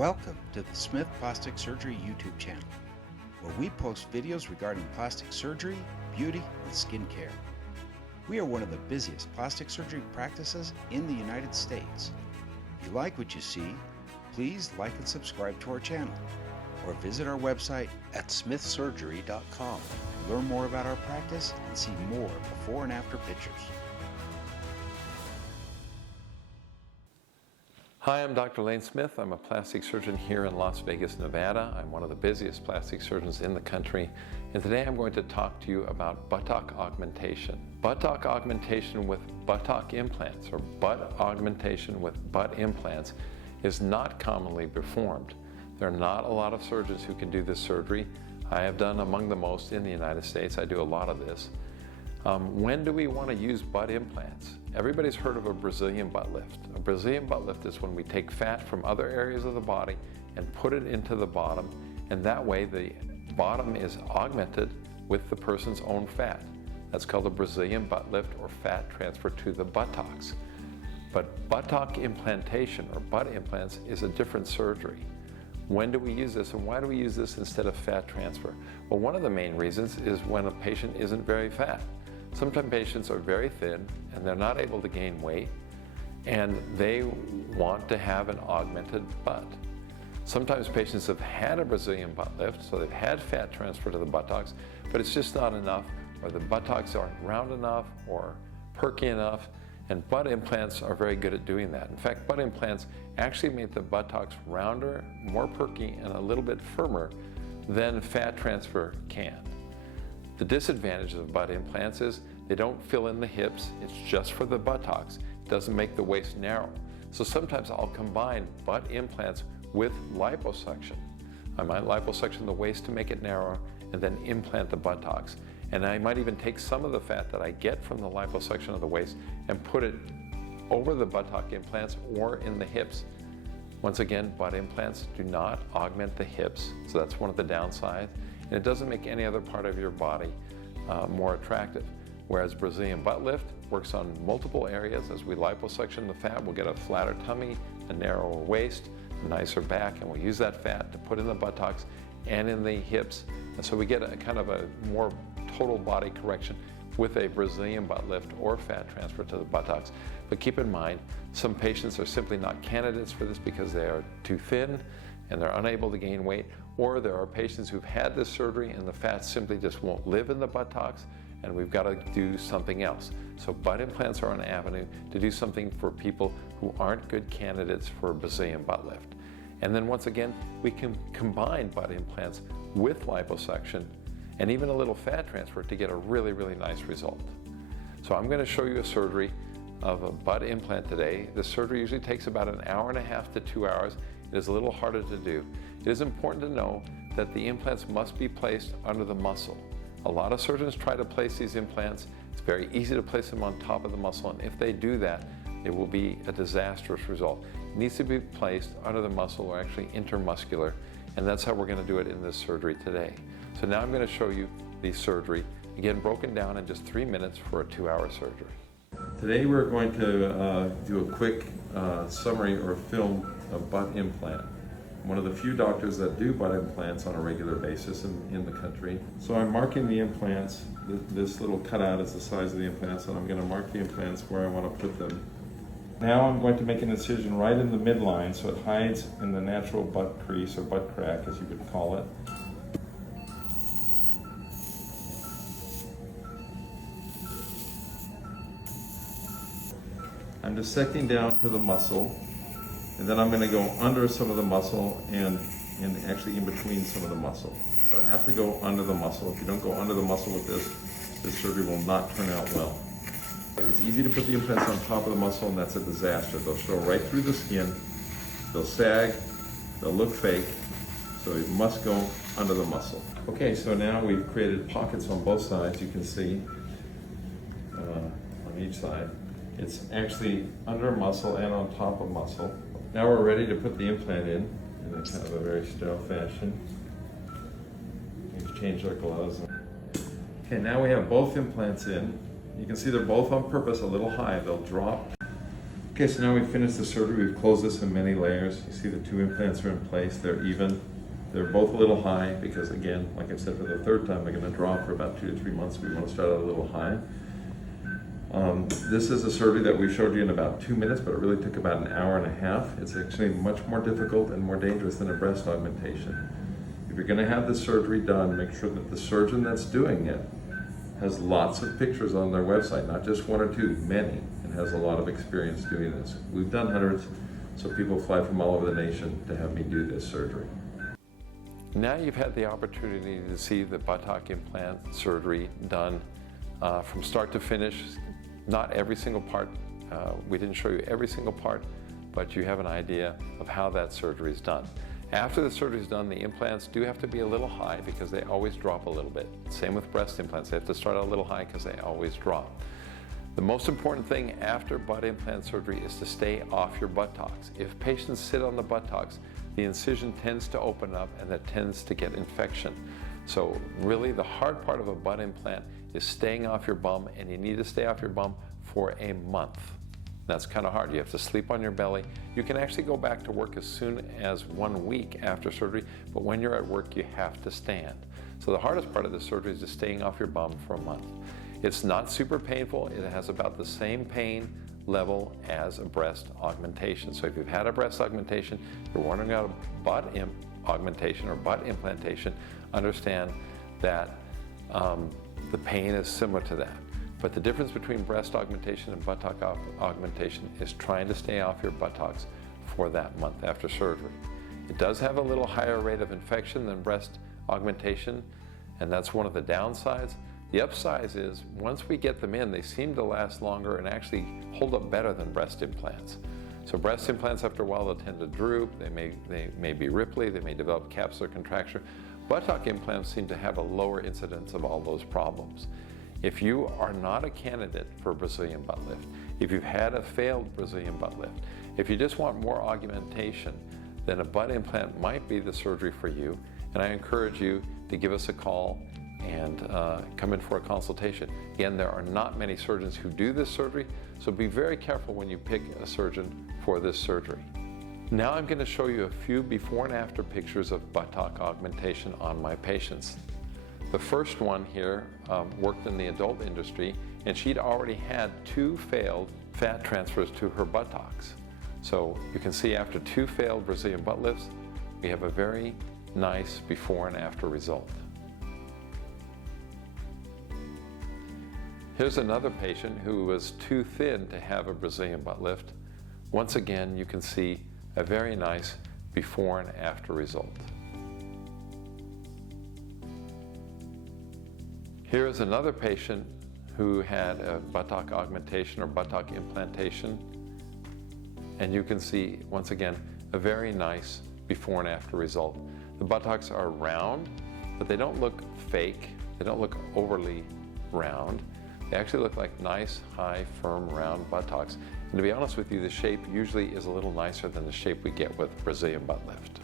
Welcome to the Smith Plastic Surgery YouTube channel, where we post videos regarding plastic surgery, beauty, and skincare. We are one of the busiest plastic surgery practices in the United States. If you like what you see, please like and subscribe to our channel, or visit our website at smithsurgery.com to learn more about our practice and see more before and after pictures. Hi, I'm Dr. Lane Smith. I'm a plastic surgeon here in Las Vegas, Nevada. I'm one of the busiest plastic surgeons in the country. And today I'm going to talk to you about buttock augmentation. Buttock augmentation with buttock implants, or butt augmentation with butt implants, is not commonly performed. There are not a lot of surgeons who can do this surgery. I have done among the most in the United States. I do a lot of this. When do we want to use butt implants? Everybody's heard of a Brazilian butt lift. A Brazilian butt lift is when we take fat from other areas of the body and put it into the bottom, and that way the bottom is augmented with the person's own fat. That's called a Brazilian butt lift, or fat transfer to the buttocks. But buttock implantation, or butt implants, is a different surgery. When do we use this, and why do we use this instead of fat transfer? Well, one of the main reasons is when a patient isn't very fat. Sometimes patients are very thin and they're not able to gain weight, and they want to have an augmented butt. Sometimes patients have had a Brazilian butt lift, so they've had fat transfer to the buttocks, but it's just not enough, or the buttocks aren't round enough or perky enough, and butt implants are very good at doing that. In fact, butt implants actually make the buttocks rounder, more perky, and a little bit firmer than fat transfer can. The disadvantage of butt implants is they don't fill in the hips. It's just for the buttocks. It doesn't make the waist narrow. So sometimes I'll combine butt implants with liposuction. I might liposuction the waist to make it narrower and then implant the buttocks. And I might even take some of the fat that I get from the liposuction of the waist and put it over the buttock implants or in the hips. Once again, butt implants do not augment the hips, so that's one of the downsides. And it doesn't make any other part of your body more attractive. Whereas Brazilian butt lift works on multiple areas. As we liposuction the fat, we'll get a flatter tummy, a narrower waist, a nicer back, and we'll use that fat to put in the buttocks and in the hips. And so we get a kind of a more total body correction with a Brazilian butt lift or fat transfer to the buttocks. But keep in mind, some patients are simply not candidates for this because they are too thin and they're unable to gain weight, or there are patients who've had this surgery and the fat simply just won't live in the buttocks, and we've got to do something else. So butt implants are an avenue to do something for people who aren't good candidates for a Brazilian butt lift. And then once again, we can combine butt implants with liposuction and even a little fat transfer to get a really, really nice result. So I'm going to show you a surgery of a butt implant today. The surgery usually takes about an hour and a half to 2 hours. It is a little harder to do. It is important to know that the implants must be placed under the muscle. A lot of surgeons try to place these implants. It's very easy to place them on top of the muscle, and if they do that, it will be a disastrous result. It needs to be placed under the muscle, or actually intermuscular, and that's how we're going to do it in this surgery today. So now I'm going to show you the surgery, again broken down in just 3 minutes for a 2-hour surgery. Today we're going to do a quick summary or film of butt implant. I'm one of the few doctors that do butt implants on a regular basis in the country. So I'm marking the implants. This little cutout is the size of the implants, and I'm going to mark the implants where I want to put them. Now I'm going to make an incision right in the midline so it hides in the natural butt crease, or butt crack as you would call it. I'm dissecting down to the muscle, and then I'm going to go under some of the muscle and actually in between some of the muscle. But I have to go under the muscle. If you don't go under the muscle with this surgery will not turn out well. It's easy to put the implants on top of the muscle, and that's a disaster. They'll show right through the skin, they'll sag, they'll look fake, so it must go under the muscle. Okay, so now we've created pockets on both sides, you can see, on each side. It's actually under muscle and on top of muscle. Now we're ready to put the implant in a kind of a very sterile fashion. We've changed our gloves. Okay, now we have both implants in. You can see they're both on purpose a little high. They'll drop Okay, so now we've finished the surgery. We've closed this in many layers. You see the 2 implants are in place. They're even. They're both a little high because, again, like I said for the 3rd time, they're going to draw for about 2 to 3 months. We want to start out a little high. This is a surgery that we showed you in about 2 minutes, but it really took about an hour and a half. It's actually much more difficult and more dangerous than a breast augmentation. If you're going to have this surgery done, make sure that the surgeon that's doing it has lots of pictures on their website, not just 1 or 2, many, and has a lot of experience doing this. We've done hundreds, so people fly from all over the nation to have me do this surgery. Now you've had the opportunity to see the buttock implant surgery done from start to finish. Not every single part, we didn't show you every single part, but you have an idea of how that surgery is done. After the surgery is done, the implants do have to be a little high because they always drop a little bit. Same with breast implants, they have to start out a little high because they always drop. The most important thing after butt implant surgery is to stay off your buttocks. If patients sit on the buttocks, the incision tends to open up and that tends to get infection. So really the hard part of a butt implant is staying off your bum, and you need to stay off your bum for a month. That's kind of hard. You have to sleep on your belly. You can actually go back to work as soon as 1 week after surgery, but when you're at work, you have to stand. So the hardest part of the surgery is just staying off your bum for a month. It's not super painful. It has about the same pain level as a breast augmentation. So if you've had a breast augmentation, you're wondering about a butt augmentation or butt implantation, understand that the pain is similar to that. But the difference between breast augmentation and buttock augmentation is trying to stay off your buttocks for that month after surgery. It does have a little higher rate of infection than breast augmentation, and that's one of the downsides. The upside is once we get them in, they seem to last longer and actually hold up better than breast implants. So breast implants, after a while, they'll tend to droop, they may be ripply, they may develop capsular contracture. Buttock implants seem to have a lower incidence of all those problems. If you are not a candidate for a Brazilian butt lift, if you've had a failed Brazilian butt lift, if you just want more augmentation, then a butt implant might be the surgery for you. And I encourage you to give us a call and come in for a consultation. Again, there are not many surgeons who do this surgery, so be very careful when you pick a surgeon for this surgery. Now I'm going to show you a few before and after pictures of buttock augmentation on my patients. The first one here worked in the adult industry, and she'd already had 2 failed fat transfers to her buttocks. So you can see after 2 failed Brazilian butt lifts, we have a very nice before and after result. Here's another patient who was too thin to have a Brazilian butt lift. Once again, you can see a very nice before and after result. Here is another patient who had a buttock augmentation or buttock implantation, and you can see, once again, a very nice before and after result. The buttocks are round, but they don't look fake. They don't look overly round. They actually look like nice, high, firm, round buttocks. And to be honest with you, the shape usually is a little nicer than the shape we get with Brazilian butt lift.